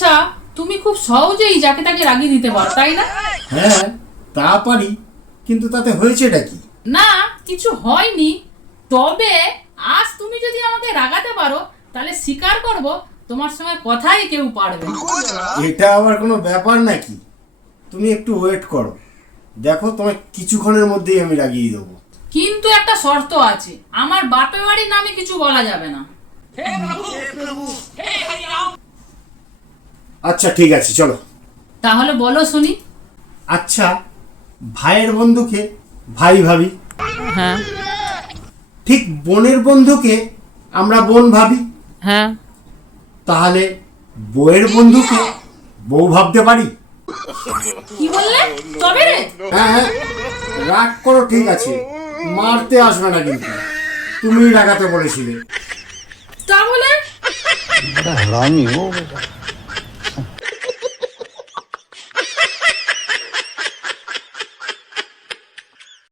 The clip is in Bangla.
আচ্ছা, তুমি খুব সহজেই যাকে তাকে রাগিয়ে দিতে পারো, তাই না? হ্যাঁ, তা পারি, কিন্তু তাতে হয়েছেটা কি? না, কিছু হয়নি। তবে আজ তুমি যদি আমাকে রাগাতে পারো, তাহলে স্বীকার করব তোমার সঙ্গে কথাই কেউ পারবে না। এটা আবার কোনো ব্যাপার নাকি? তুমি একটু ওয়েট করো, দেখো তোমায় কিছুক্ষণের মধ্যেই আমি রাগিয়ে দেবো। কিন্তু একটা শর্ত আছে, আমার বাপের বাড়ির নামে কিছু বলা যাবে না। আচ্ছা ঠিক আছে, চলো। তাহলে বলো শুনি। আচ্ছা, ভাইয়ের বন্ধুকে ভাই ভাবি, হ্যাঁ। ঠিক বোনের বন্ধুকে আমরা বোন ভাবি, হ্যাঁ। তাহলে বউয়ের বন্ধুকে বউ ভাবতে পারি? কি বললে? তবে রে? হ্যাঁ হ্যাঁ, রাগ করো, ঠিক আছে, মারতে আসবে না কিন্তু, তুমিই রাগাতে বলেছিলে। তাহলে बड़ा हरामी हो बेटा।